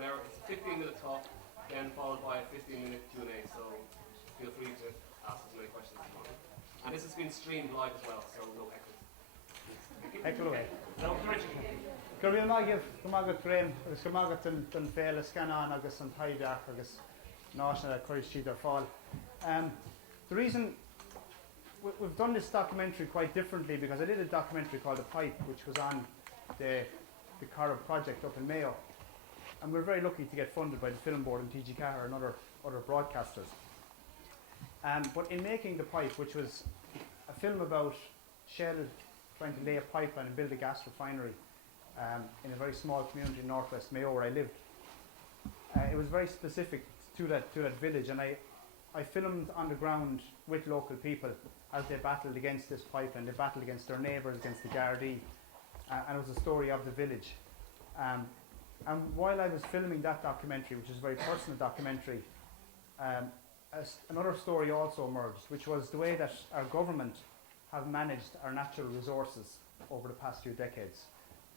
an hour. It's a 15-minute talk, then followed by a 15-minute Q&A. So feel free to ask as many questions as you want. And this has been streamed live as well, so no echo. Echo away. No, Richie. Gurbil Magif, Gumagat Graham, agus Gumagat and Féle Scanan, agus and Taibhdhearc, agus National Courage Cheater Fall. The reason we've done this documentary quite differently because I did a documentary called The Pipe, which was on the Cara project up in Mayo. And we're very lucky to get funded by the Film Board and TG Ceathair and other broadcasters. But in making The Pipe, which was a film about Shell trying to lay a pipeline and build a gas refinery in a very small community in northwest Mayo where I lived, it was very specific to that village, and I filmed on the ground with local people as they battled against this pipeline. They battled against their neighbours, against the Gardaí, and it was a story of the village. And while I was filming that documentary, which is a very personal documentary, another story also emerged, which was the way that our government have managed our natural resources over the past few decades,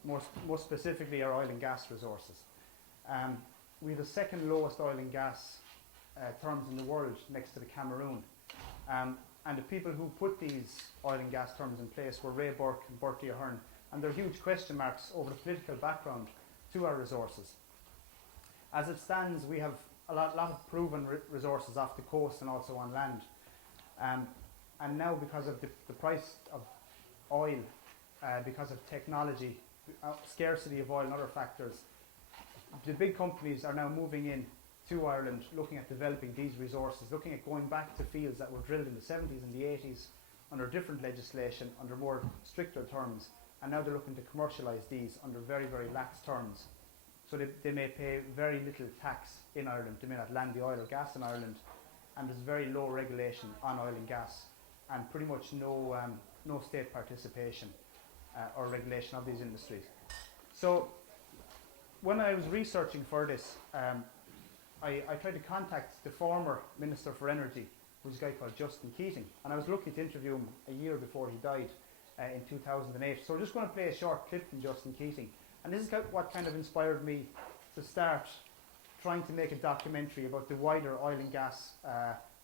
more specifically our oil and gas resources. We have the second lowest oil and gas terms in the world next to the Cameroon. And the people who put these oil and gas terms in place were Ray Burke and Bertie Ahern, and there are huge question marks over the political background to our resources. As it stands, we have a lot of proven resources off the coast and also on land. And now, because of the price of oil, because of technology, scarcity of oil and other factors, the big companies are now moving in to Ireland, looking at developing these resources, looking at going back to fields that were drilled in the 70s and the 80s under different legislation, under more stricter terms, and now they're looking to commercialise these under very, very lax terms. So they may pay very little tax in Ireland, they may not land the oil or gas in Ireland, and there's very low regulation on oil and gas, and pretty much no state participation or regulation of these industries. So when I was researching for this, I tried to contact the former Minister for Energy, who's a guy called Justin Keating, and I was lucky to interview him a year before he died in 2008. So we're just going to play a short clip from Justin Keating, and this is what kind of inspired me to start trying to make a documentary about the wider oil and gas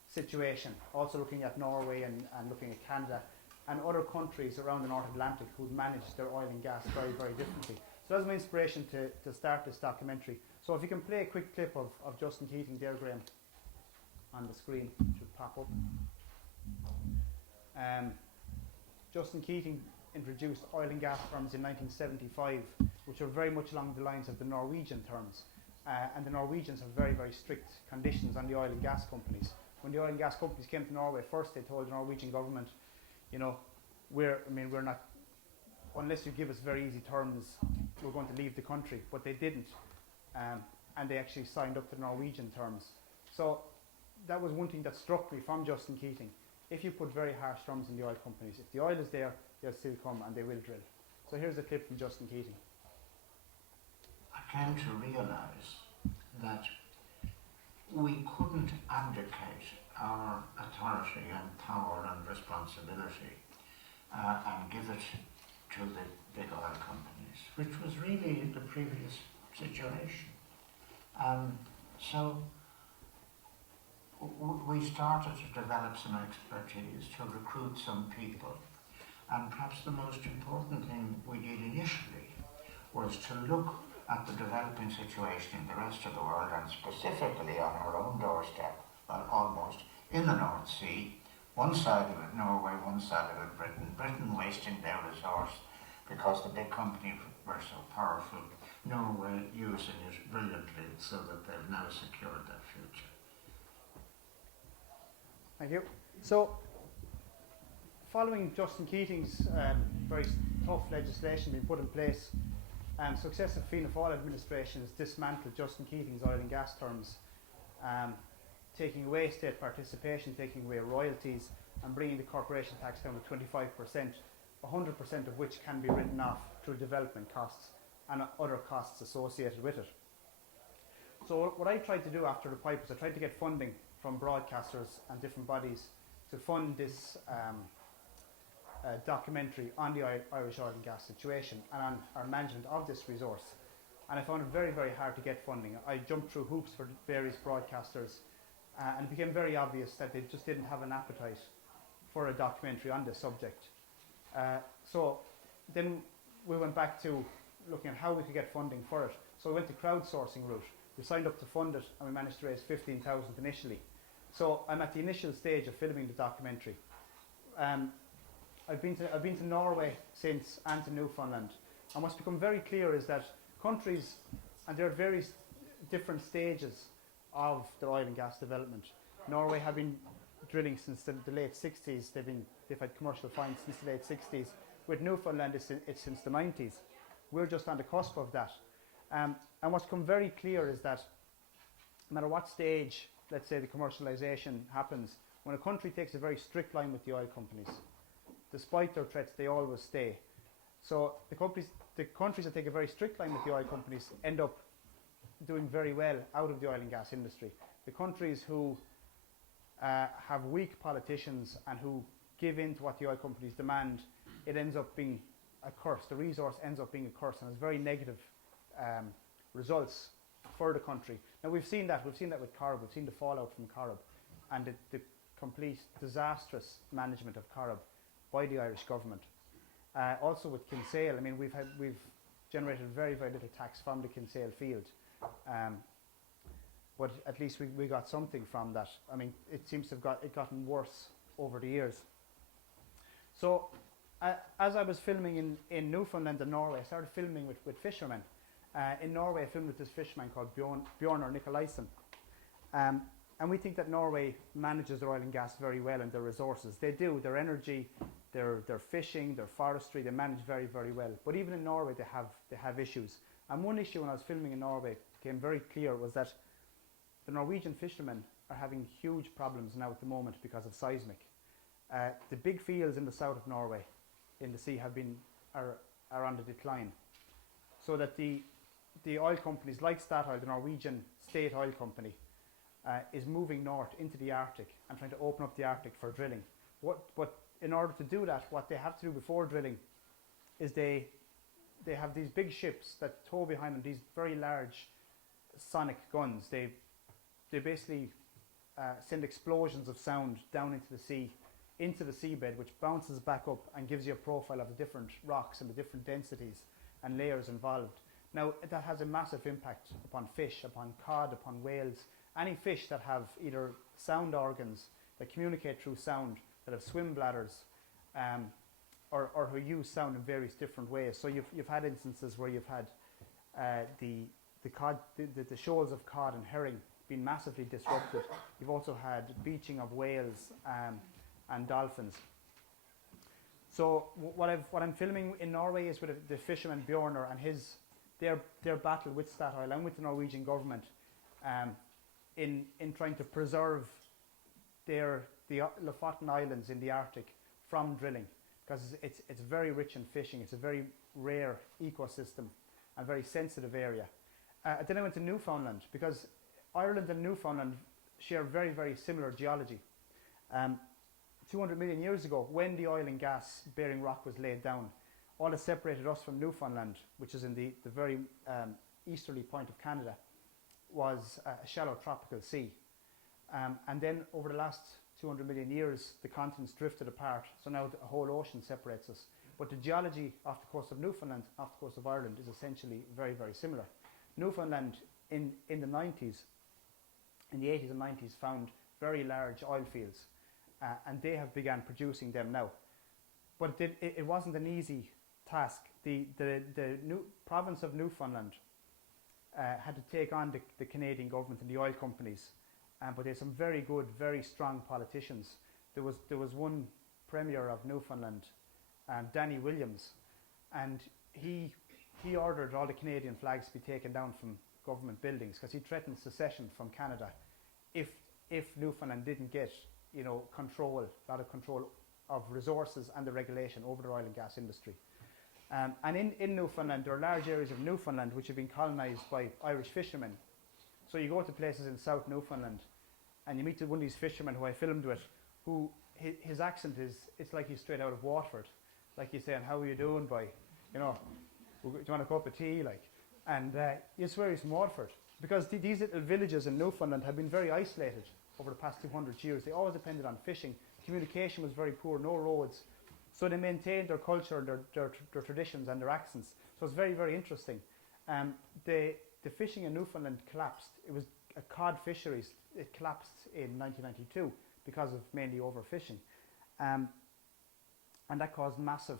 situation, also looking at Norway and looking at Canada and other countries around the North Atlantic who'd managed their oil and gas very, very differently. So that was my inspiration to start this documentary. So if you can play a quick clip of Justin Keating there, Graham, on the screen, it should pop up. Justin Keating introduced oil and gas terms in 1975, which are very much along the lines of the Norwegian terms. And the Norwegians have very, very strict conditions on the oil and gas companies. When the oil and gas companies came to Norway, first they told the Norwegian government, you know, we're not, unless you give us very easy terms, we're going to leave the country. But they didn't. And they actually signed up to the Norwegian terms. So that was one thing that struck me from Justin Keating. If you put very harsh terms on the oil companies, if the oil is there, they'll still come and they will drill. So here's a clip from Justin Keating. I came to realise that we couldn't abdicate our authority and power and responsibility and give it to the big oil companies, which was really the previous situation. So we started to develop some expertise, to recruit some people, and perhaps the most important thing we did initially was to look at the developing situation in the rest of the world, and specifically on our own doorstep, well, almost, in the North Sea. One side of it Norway, one side of it Britain. Britain wasting their resource because the big companies were so powerful. Norway using it brilliantly so that they've now secured their future. Thank you. So, following Justin Keating's very tough legislation being put in place, successive Fianna Fáil administrations dismantled Justin Keating's oil and gas terms, taking away state participation, taking away royalties, and bringing the corporation tax down to 25%, 100% of which can be written off through development costs and other costs associated with it. So what I tried to do after the pipe was I tried to get funding from broadcasters and different bodies to fund this documentary on the Irish oil and gas situation and on our management of this resource. and I found it very, very hard to get funding. I jumped through hoops for various broadcasters, and it became very obvious that they just didn't have an appetite for a documentary on this subject. So then we went back to looking at how we could get funding for it. So we went the crowdsourcing route. We signed up to fund it, and we managed to raise 15,000 initially. So I'm at the initial stage of filming the documentary. I've been to Norway since, and to Newfoundland, and what's become very clear is that countries, and there are various different stages of their oil and gas development. Norway have been drilling since the late 60s. They've had commercial finds since the late 60s. With Newfoundland, it's since the 90s. We're just on the cusp of that. And what's come very clear is that no matter what stage, let's say, the commercialisation happens, when a country takes a very strict line with the oil companies, despite their threats, they always stay. So the countries that take a very strict line with the oil companies end up doing very well out of the oil and gas industry. The countries who have weak politicians and who give in to what the oil companies demand, it ends up being a curse. The resource ends up being a curse, and has very negative results for the country. Now we've seen that with Corrib. We've seen the fallout from Corrib, and the complete disastrous management of Corrib by the Irish government. Also with Kinsale, I mean, we've generated very, very little tax from the Kinsale field, but at least we got something from that. I mean, it seems to have gotten worse over the years. So as I was filming in Newfoundland and Norway, I started filming with fishermen. In Norway, I filmed with this fisherman called Bjornar Nikolaisen. And we think that Norway manages their oil and gas very well and their resources. They do. Their energy, their fishing, their forestry, they manage very, very well. But even in Norway, they have issues. And one issue when I was filming in Norway became very clear was that the Norwegian fishermen are having huge problems now at the moment because of seismic. The big fields in the south of Norway in the sea are on the decline. So that the oil companies like Statoil, the Norwegian state oil company, is moving north into the Arctic and trying to open up the Arctic for drilling. But in order to do that, what they have to do before drilling is they have these big ships that tow behind them these very large sonic guns. They basically send explosions of sound down into the sea, into the seabed, which bounces back up and gives you a profile of the different rocks and the different densities and layers involved. Now, that has a massive impact upon fish, upon cod, upon whales, any fish that have either sound organs that communicate through sound, that have swim bladders, or who use sound in various different ways. So you've had instances where you've had the shoals of cod and herring being massively disrupted. You've also had beaching of whales and dolphins. So what I'm filming in Norway is with the fisherman Bjornar and their battle with Statoil and with the Norwegian government in trying to preserve the Lofoten Islands in the Arctic from drilling, because it's very rich in fishing. It's a very rare ecosystem and very sensitive area. Then I went to Newfoundland because Ireland and Newfoundland share very, very similar geology. 200 million years ago, when the oil and gas bearing rock was laid down, all that separated us from Newfoundland, which is in the very easterly point of Canada, was a shallow tropical sea. And then over the last 200 million years, the continents drifted apart, so now the whole ocean separates us. But the geology off the coast of Newfoundland, off the coast of Ireland, is essentially very, very similar. Newfoundland in the 80s and 90s found very large oil fields, and they have begun producing them now. But it wasn't an easy task. The new province of Newfoundland had to take on the Canadian government and the oil companies, but there's some very good, very strong politicians. There was one premier of Newfoundland, Danny Williams, and he ordered all the Canadian flags to be taken down from government buildings because he threatened secession from Canada if Newfoundland didn't get a lot of control of resources and the regulation over the oil and gas industry. And in Newfoundland, there are large areas of Newfoundland which have been colonised by Irish fishermen. So you go to places in South Newfoundland and you meet one of these fishermen who I filmed with, who his accent it's like he's straight out of Waterford. Like he's saying, "How are you doing, boy? Do you want a cup of tea?" And you swear he's from Waterford. Because these little villages in Newfoundland have been very isolated over the past 200 years. They always depended on fishing. Communication was very poor, no roads. So they maintained their culture, their traditions and their accents. So it's very, very interesting. The fishing in Newfoundland collapsed. It was a cod fisheries. It collapsed in 1992 because of mainly overfishing. And that caused massive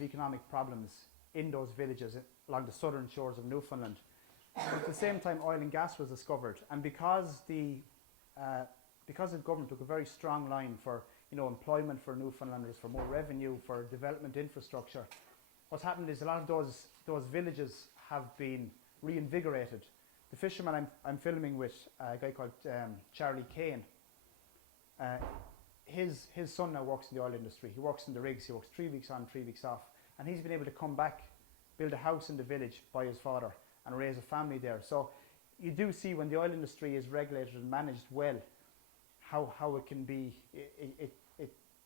economic problems in those villages along the southern shores of Newfoundland. But at the same time, oil and gas was discovered, and because the government took a very strong line for employment for Newfoundlanders, for more revenue, for development infrastructure, what's happened is a lot of those villages have been reinvigorated. The fisherman I'm filming with, a guy called Charlie Kane, his son now works in the oil industry. He works in the rigs. He works 3 weeks on, 3 weeks off, and he's been able to come back, build a house in the village by his father, and raise a family there. So you do see when the oil industry is regulated and managed well, how it can be.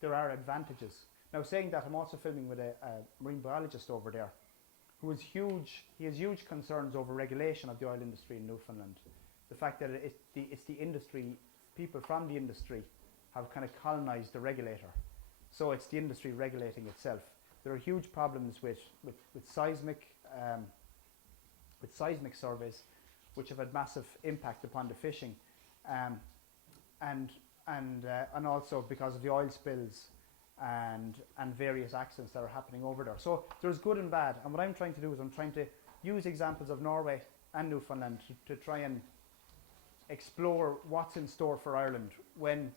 There are advantages. Now, saying that, I'm also filming with a marine biologist over there, who is huge. He has huge concerns over regulation of the oil industry in Newfoundland. The fact that it's the industry, people from the industry have kind of colonized the regulator. So it's the industry regulating itself. There are huge problems with seismic surveys, which have had massive impact upon the fishing, and also because of the oil spills and various accidents that are happening over there. So there's good and bad, and what I'm trying to do is I'm trying to use examples of Norway and Newfoundland to try and explore what's in store for Ireland when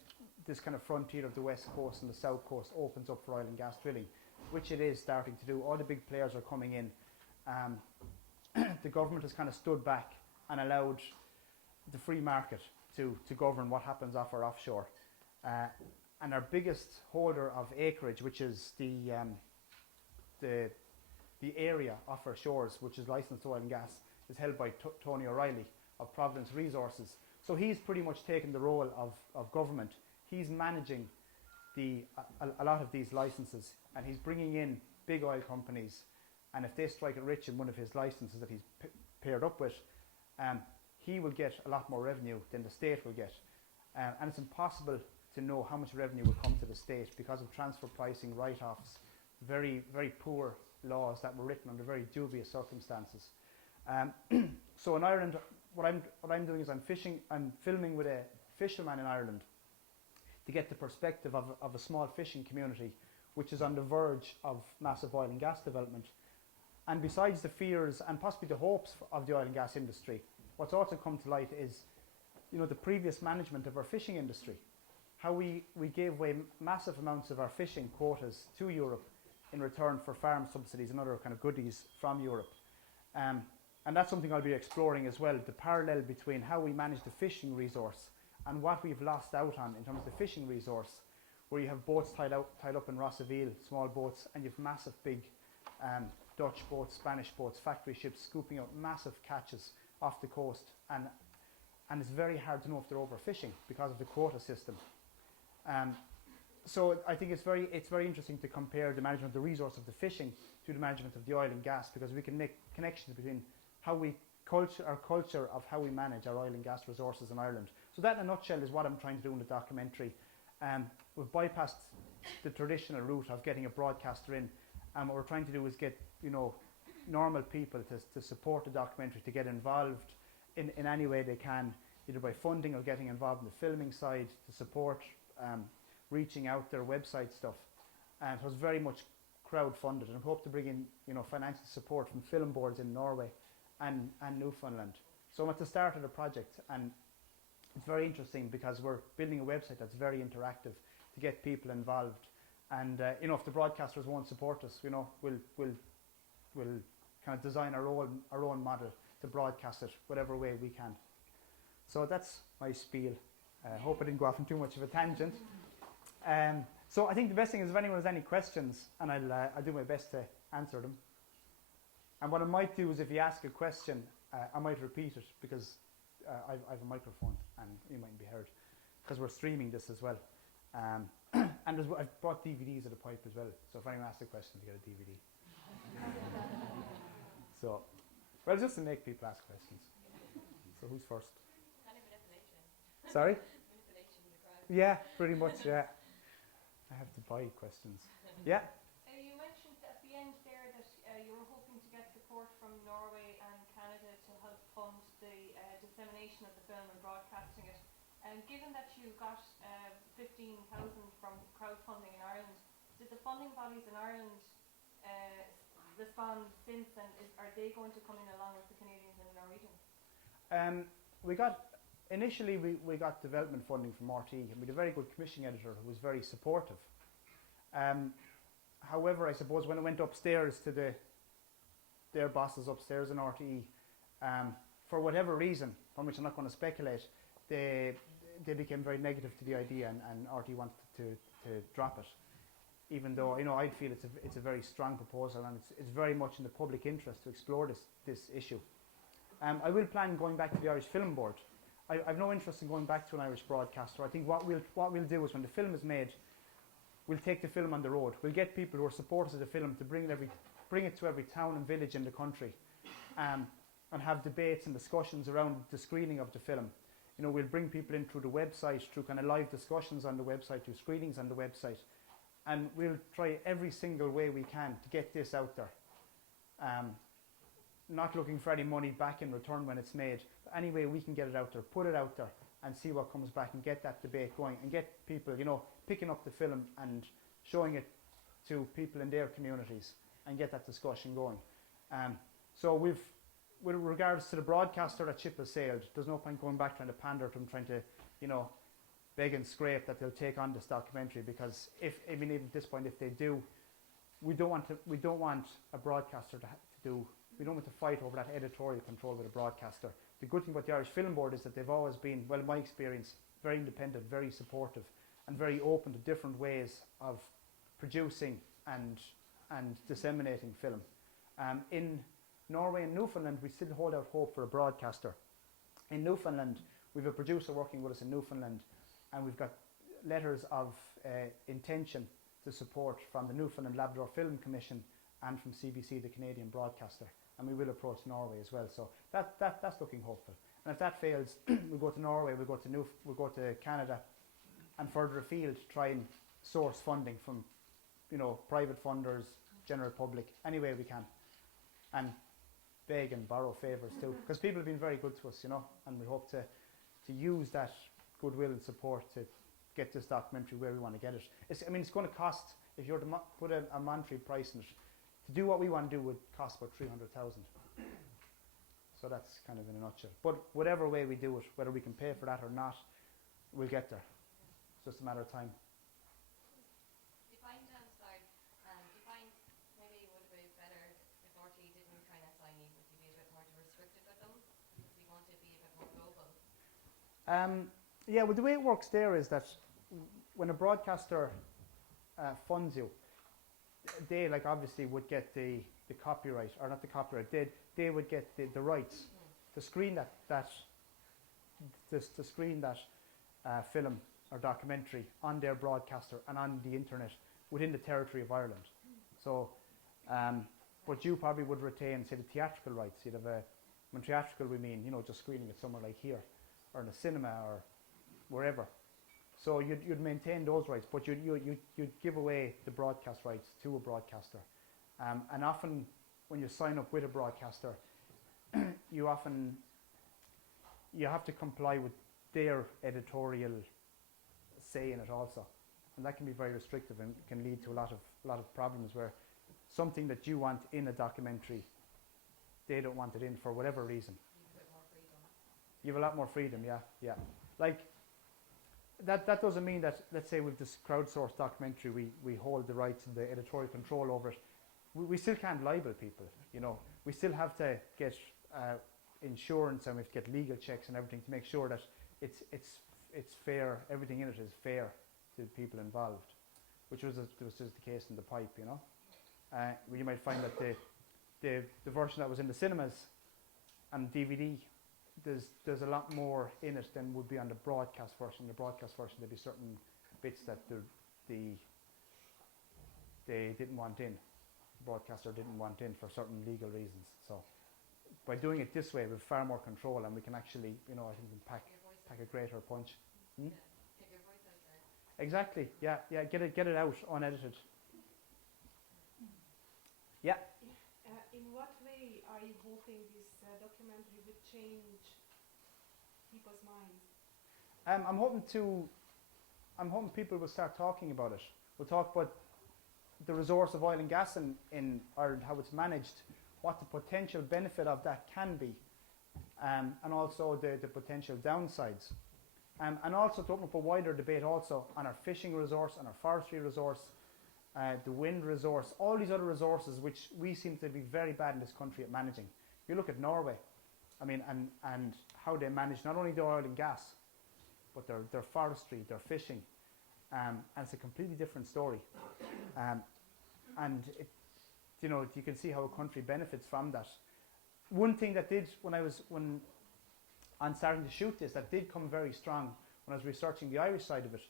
this kind of frontier of the west coast and the south coast opens up for oil and gas drilling, which it is starting to do. All the big players are coming in. The government has kind of stood back and allowed the free market to govern what happens off or offshore. And our biggest holder of acreage, which is the area off our shores, which is licensed oil and gas, is held by Tony O'Reilly of Providence Resources. So he's pretty much taken the role of government. He's managing a lot of these licenses, and he's bringing in big oil companies, and if they strike it rich in one of his licenses that he's paired up with, he will get a lot more revenue than the state will get. And it's impossible to know how much revenue will come to the state because of transfer pricing, write-offs, very, very poor laws that were written under very dubious circumstances. So in Ireland, what I'm doing is I'm filming with a fisherman in Ireland to get the perspective of a small fishing community which is on the verge of massive oil and gas development. And besides the fears and possibly the hopes of the oil and gas industry, what's also come to light is, the previous management of our fishing industry, how we gave away massive amounts of our fishing quotas to Europe in return for farm subsidies and other kind of goodies from Europe. And that's something I'll be exploring as well, the parallel between how we manage the fishing resource and what we've lost out on in terms of the fishing resource, where you have boats tied up in Rossaville, small boats, and you have massive big Dutch boats, Spanish boats, factory ships scooping out massive catches off the coast, and it's very hard to know if they're overfishing because of the quota system. So I think it's very interesting to compare the management of the resource of the fishing to the management of the oil and gas, because we can make connections between how our culture of how we manage our oil and gas resources in Ireland. So that in a nutshell is what I'm trying to do in the documentary. We've bypassed the traditional route of getting a broadcaster in, and what we're trying to do is get normal people to support the documentary, to get involved in any way they can, either by funding or getting involved in the filming side, to support reaching out their website stuff. And it was very much crowd-funded, and hope to bring in financial support from film boards in Norway and Newfoundland. So I'm at the start of the project, and it's very interesting because we're building a website that's very interactive to get people involved. And if the broadcasters won't support us, we'll kind of design our own model to broadcast it whatever way we can. So that's my spiel. I hope I didn't go off on too much of a tangent. So I think the best thing is if anyone has any questions, and I'll do my best to answer them. And what I might do is if you ask a question, I might repeat it, because I have a microphone and you mightn't be heard, because we're streaming this as well. And I've brought DVDs at the pipe as well, so if anyone asks a question, they get a DVD. So, well, just to make people ask questions. So who's first? Kind of manipulation. Sorry? Manipulation of the crowd. Yeah, pretty much, yeah. I have to buy questions. Yeah? You mentioned at the end there that you were hoping to get support from Norway and Canada to help fund the dissemination of the film and broadcasting it. And given that you got 15,000 from crowdfunding in Ireland, did the funding bodies in Ireland respond since, and are they going to come in along with the Canadians and the Norwegians? Initially we got development funding from RT, and we had a very good commissioning editor who was very supportive. However, I suppose when I went upstairs to their bosses upstairs in RTE, for whatever reason, from which I'm not going to speculate, they became very negative to the idea, and RTE wanted to drop it. Even though I feel it's a very strong proposal, and it's very much in the public interest to explore this issue. I will plan going back to the Irish Film Board. I've no interest in going back to an Irish broadcaster. I think what we'll do is when the film is made, we'll take the film on the road. We'll get people who are supporters of the film to bring it to every town and village in the country, and have debates and discussions around the screening of the film. We'll bring people in through the website, through kind of live discussions on the website, through screenings on the website, and we'll try every single way we can to get this out there. Not looking for any money back in return when it's made, but any way we can get it out there, put it out there, and see what comes back, and get that debate going, and get people, picking up the film and showing it to people in their communities, and get that discussion going. So with regards to the broadcaster, that ship has sailed. There's no point going back trying to pander to them, trying to, beg and scrape that they'll take on this documentary, because even at this point, if they do, we don't want a broadcaster we don't want to fight over that editorial control with a broadcaster. The good thing about the Irish Film Board is that they've always been, well, in my experience, very independent, very supportive, and very open to different ways of producing and disseminating film. In Norway and Newfoundland, we still hold out hope for a broadcaster. In Newfoundland, we have a producer working with us in Newfoundland, and we've got letters of intention to support from the Newfoundland Labrador Film Commission and from CBC, the Canadian broadcaster. And we will approach Norway as well. So that's looking hopeful. And if that fails, we'll go to Norway, we'll go to Canada, and further afield try and source funding from, private funders, general public, any way we can, and beg and borrow favours too, because people have been very good to us, and we hope to use that goodwill and support to get this documentary where we want to get it. It's going to cost, if you were to put a monetary price on it, to do what we want to do would cost about 300,000. So that's kind of in a nutshell. But whatever way we do it, whether we can pay for that or not, we'll get there. It's just a matter of time. Do you find maybe it would be better if RT didn't kind of sign you? Would you be a bit more restricted with them if you want to be a bit more global? Yeah, well, the way it works there is that when a broadcaster funds you, they obviously would get the copyright, or not the copyright, they would get the rights to screen that film or documentary on their broadcaster and on the internet within the territory of Ireland. So, but you probably would retain, say, the theatrical rights. You'd have when theatrical we mean, just screening it somewhere like here, or in a cinema, or wherever. So you'd maintain those rights, but you'd give away the broadcast rights to a broadcaster. And often when you sign up with a broadcaster, you have to comply with their editorial say in it also. And that can be very restrictive and can lead to a lot of problems where something that you want in a documentary, they don't want it in for whatever reason. You have a lot more freedom, yeah. That doesn't mean that, let's say with this crowdsourced documentary, we hold the rights and the editorial control over it. We still can't libel people, We still have to get insurance, and we have to get legal checks and everything to make sure that it's fair, everything in it is fair to the people involved, which was just the case in The Pipe, where you might find that the version that was in the cinemas and DVD, there's a lot more in it than would be on the broadcast version. The broadcast version, there'd be certain bits that they didn't want in, the broadcaster didn't want in for certain legal reasons. So by doing it this way, we have far more control, and we can actually, I think, we can pack a greater punch. Yeah, get your voice out there. Exactly. Yeah. Get it out unedited. Yeah. In what way are you hoping this documentary would change people's minds? I'm hoping people will start talking about it. We'll talk about the resource of oil and gas in Ireland, how it's managed, what the potential benefit of that can be, and also the potential downsides. And also to open up a wider debate also on our fishing resource, on our forestry resource, the wind resource, all these other resources which we seem to be very bad in this country at managing. You look at Norway, I mean, and how they manage not only the oil and gas, but their forestry, their fishing, and it's a completely different story. And you can see how a country benefits from that. One thing that did when I'm starting to shoot this, that did come very strong when I was researching the Irish side of it,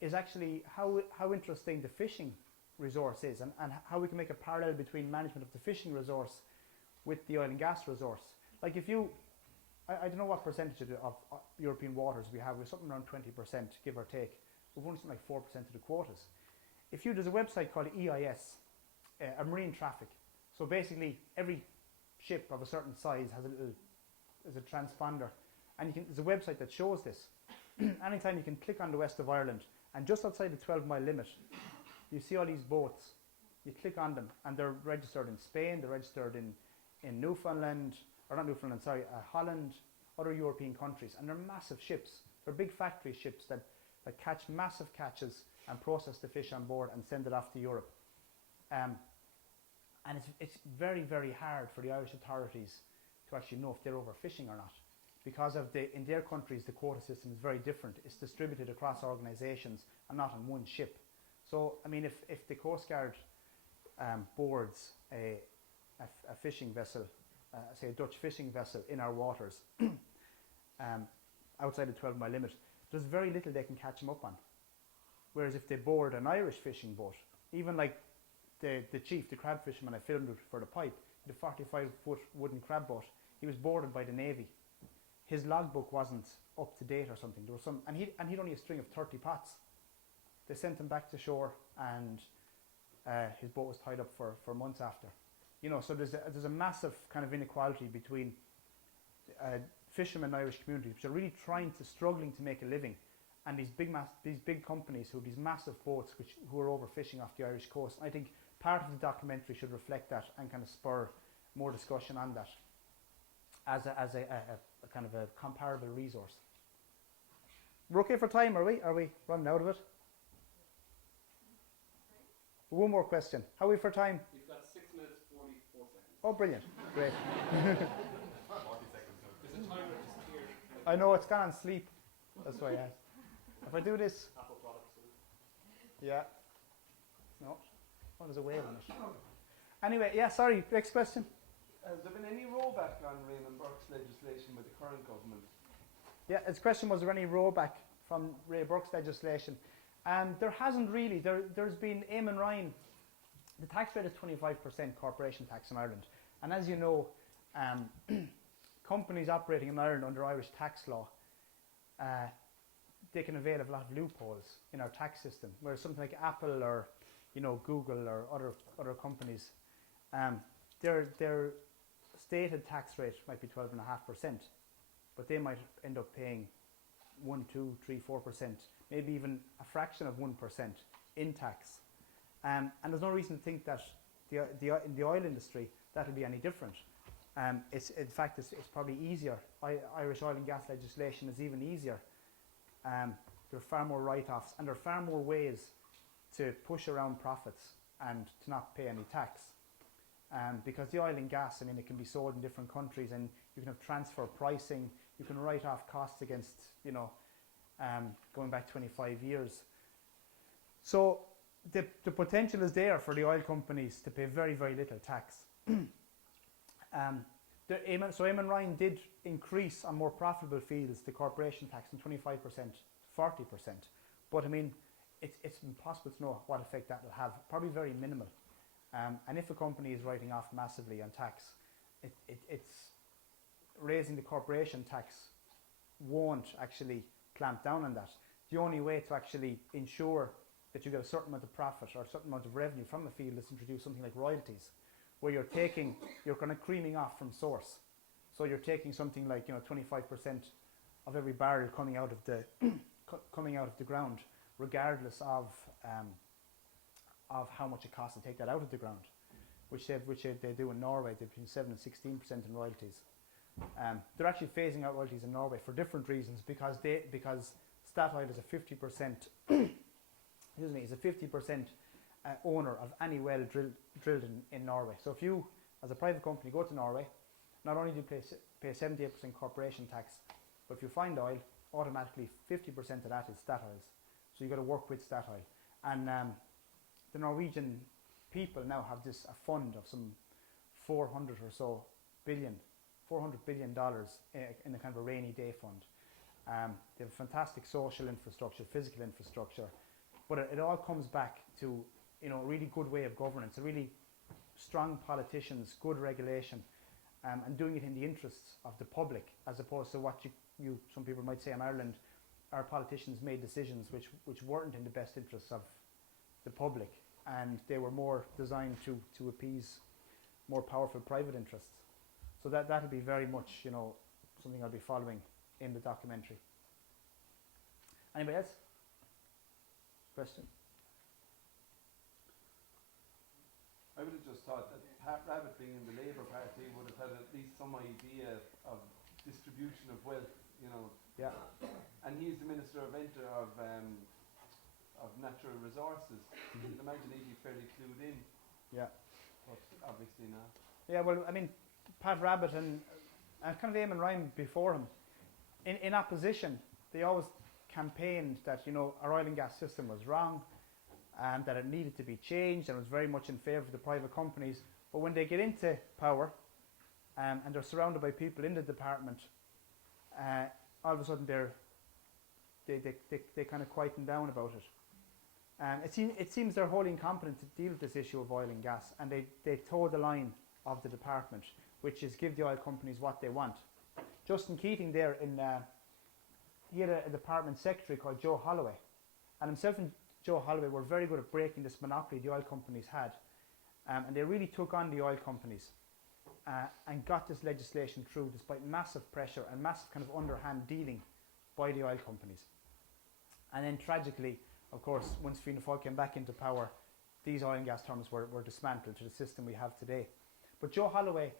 is actually how interesting the fishing resource is, and how we can make a parallel between management of the fishing resource with the oil and gas resource. Like if you, I don't know what percentage of European waters we have, we're something around 20%, give or take. We've only something like 4% of the quotas. There's a website called EIS, a marine traffic. So basically every ship of a certain size has a transponder, and there's a website that shows this. Anytime you can click on the west of Ireland, and just outside the 12-mile limit, you see all these boats. You click on them, and they're registered in Spain, they're registered in Newfoundland, or not Newfoundland, sorry, Holland, other European countries, and they're massive ships. They're big factory ships that catch massive catches and process the fish on board and send it off to Europe. And it's very, very hard for the Irish authorities to actually know if they're overfishing or not, because in their countries the quota system is very different. It's distributed across organisations and not on one ship. So I mean, if the Coast Guard boards a fishing vessel, say a Dutch fishing vessel in our waters, outside the 12-mile limit, there's very little they can catch them up on. Whereas if they board an Irish fishing boat, even like the chief, the crab fisherman I filmed it for the pipe, the 45-foot wooden crab boat, he was boarded by the Navy. His logbook wasn't up to date or something. There was and he'd only a string of 30 pots. They sent him back to shore, and his boat was tied up for months after. So there's a massive kind of inequality between fishermen in Irish communities, which are really struggling to make a living, and these big companies who have these massive boats who are overfishing off the Irish coast. I think part of the documentary should reflect that and kind of spur more discussion on that as a kind of a comparable resource. We're okay for time, are we? Are we running out of it? One more question. How are we for time? You've got 6 minutes, 44 seconds. Oh, brilliant. Great. 40 seconds. There's a timer just here. I know, it's gone on sleep. That's why I asked. If I do this... Apple products. Yeah. No. Oh, there's a wave on it. Anyway, yeah, sorry. Next question. Has there been any rollback on Raymond Burke's legislation with the current government? Yeah, his question was there any rollback from Ray Burke's legislation? There hasn't really. There's been Eamon Ryan. The tax rate is 25% corporation tax in Ireland. And as you know, companies operating in Ireland under Irish tax law, they can avail of a lot of loopholes in our tax system, whereas something like Apple or Google or other companies, their stated tax rate might be 12.5%, but they might end up paying 1, 2, 3, 4%, maybe even a fraction of 1% in tax. And there's no reason to think that in the oil industry that'll be any different. In fact, it's probably easier. Irish oil and gas legislation is even easier. There are far more write-offs, and there are far more ways to push around profits and to not pay any tax. Because the oil and gas, I mean, it can be sold in different countries, and you can have transfer pricing. You can write off costs against, going back 25 years. So the potential is there for the oil companies to pay very, very little tax. Eamon Ryan did increase on more profitable fields the corporation tax from 25% to 40%. But I mean, it's impossible to know what effect that will have. Probably very minimal. And if a company is writing off massively on tax, raising the corporation tax won't actually clamp down on that. The only way to actually ensure that you get a certain amount of profit or a certain amount of revenue from a field is to introduce something like royalties, where you're kind of creaming off from source. So you're taking something like 25% of every barrel coming out of the ground, regardless of how much it costs to take that out of the ground, which they do in Norway. They're between 7 and 16% in royalties. They're actually phasing out royalties in Norway for different reasons, because Statoil is a 50% is a 50% owner of any well drilled in Norway. So if you, as a private company, go to Norway, not only do you pay 78% corporation tax, but if you find oil, automatically 50% of that is Statoil's. So you've got to work with Statoil. And the Norwegian people now have a fund of some 400 billion in a kind of a rainy day fund. They have fantastic social infrastructure, physical infrastructure, but it all comes back to a really good way of governance, a really strong politicians, good regulation, and doing it in the interests of the public, as opposed to what some people might say in Ireland, our politicians made decisions which weren't in the best interests of the public, and they were more designed to appease more powerful private interests. So that'll be very much something I'll be following in the documentary. Anybody else? Question? I would have just thought that Pat Rabbit, being in the Labour Party, would have had at least some idea of distribution of wealth, Yeah. And he's the Minister of Natural Resources. You can imagine he'd be fairly clued in. Yeah. But obviously not. Yeah, well, I mean, Pat Rabbit and kind of Eamon Ryan before him, in opposition, they always campaigned that our oil and gas system was wrong, and that it needed to be changed, and was very much in favour of the private companies. But when they get into power, and they're surrounded by people in the department, all of a sudden they kind of quieten down about it. It seems they're wholly incompetent to deal with this issue of oil and gas, and they toe the line of the department, which is give the oil companies what they want. Justin Keating there, he had a department secretary called Joe Holloway, and himself and Joe Holloway were very good at breaking this monopoly the oil companies had, and they really took on the oil companies and got this legislation through despite massive pressure and massive kind of underhand dealing by the oil companies. And then tragically, of course, once Fianna Fáil came back into power, these oil and gas terms were dismantled to the system we have today. But Joe Holloway,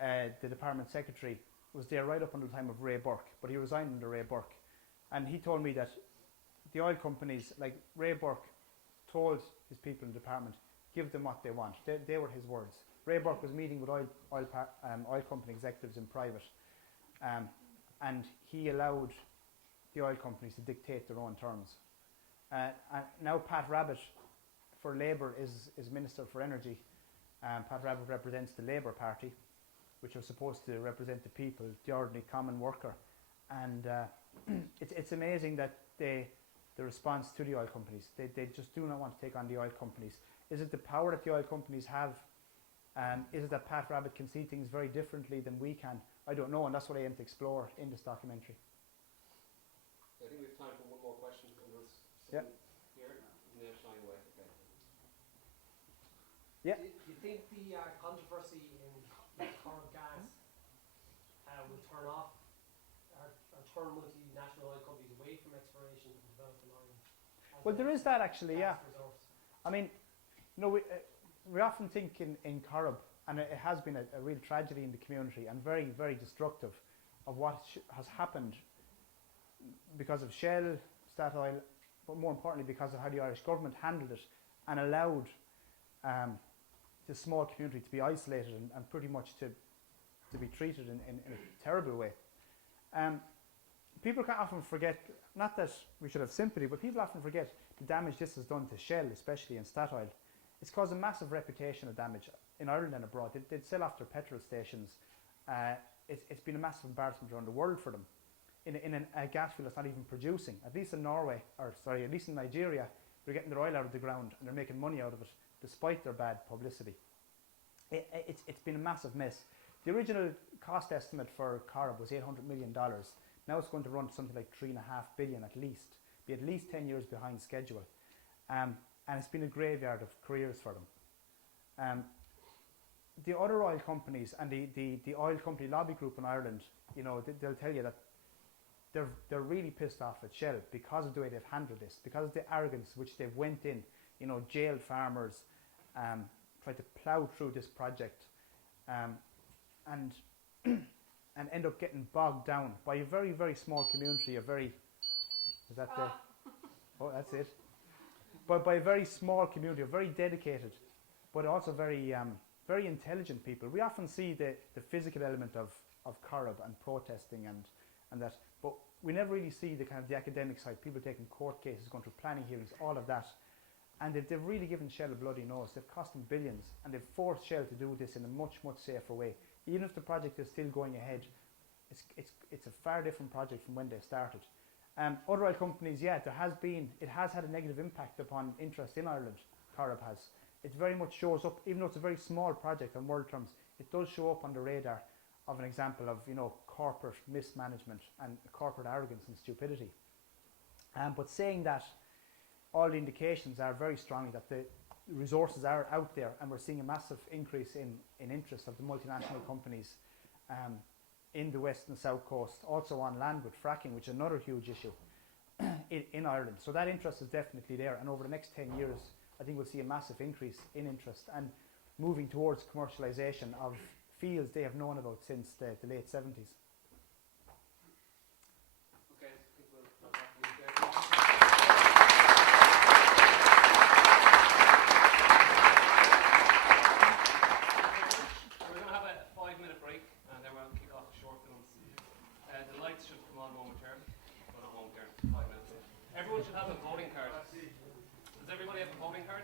the department secretary, was there right up until the time of Ray Burke, but he resigned under Ray Burke. And he told me that the oil companies, like Ray Burke told his people in the department, give them what they want. They were his words. Ray Burke was meeting with oil company executives in private, and he allowed the oil companies to dictate their own terms. And now Pat Rabbit for Labour is Minister for Energy. Pat Rabbit represents the Labour Party, which was supposed to represent the people, the ordinary common worker. And it's amazing that the response to the oil companies, they just do not want to take on the oil companies. Is it the power that the oil companies have? Is it that Pat Rabbit can see things very differently than we can? I don't know, and that's what I aim to explore in this documentary. I think we have time for one more question. Yeah. Here, and they're shying away. Okay. Yeah. Do you think the controversy in current gas will turn off or turn multinational oil companies away from exploration and developing oil? Well, there is that actually, yeah. Resource? I mean, we often think in Corrib, and it has been a real tragedy in the community and very, very destructive of what has happened because of Shell, Statoil, but more importantly because of how the Irish government handled it and allowed the small community to be isolated and pretty much to be treated in a terrible way. People can often forget, not that we should have sympathy, but people often forget the damage this has done to Shell, especially in Statoil. It's caused a massive reputational damage in Ireland and abroad. They'd sell off their petrol stations. It's been a massive embarrassment around the world for them. In a gas field that's not even producing. At least in Nigeria, they're getting their oil out of the ground and they're making money out of it, despite their bad publicity. It's been a massive mess. The original cost estimate for Corrib was $800 million. Now it's going to run to something like $3.5 billion at least, be at least 10 years behind schedule. And it's been a graveyard of careers for them. The other oil companies and the oil company lobby group in Ireland, you know, they'll tell you that they're really pissed off at Shell because of the way they've handled this, because of the arrogance which they've went in, you know, jailed farmers, tried to plough through this project, and and end up getting bogged down by a very, very small community, is that the, oh, that's it. But by a very small community, very dedicated, but also very, very intelligent people. We often see the physical element of Corrib and protesting and that, but we never really see the kind of the academic side, people taking court cases, going through planning hearings, all of that. And they've really given Shell a bloody nose. They've cost them billions, and they've forced Shell to do this in a much, much safer way. Even if the project is still going ahead, it's a far different project from when they started. Other oil companies, yeah, it has had a negative impact upon interest in Ireland. Corrib has. It very much shows up, even though it's a very small project on world terms, it does show up on the radar of an example of, you know, corporate mismanagement and corporate arrogance and stupidity. But saying that, all the indications are very strongly that the resources are out there, and we're seeing a massive increase in interest of the multinational companies in the west and south coast, also on land with fracking, which is another huge issue in Ireland. So that interest is definitely there, and over the next 10 years I think we'll see a massive increase in interest and moving towards commercialisation of fields they have known about since the late 70s. Okay, I think we'll wrap up there. We're going to have a 5-minute break, and then we'll kick off the short films. The lights should come on momentarily. Well, not momentarily, 5 minutes. Everyone should have a voting card. Does everybody have a voting card?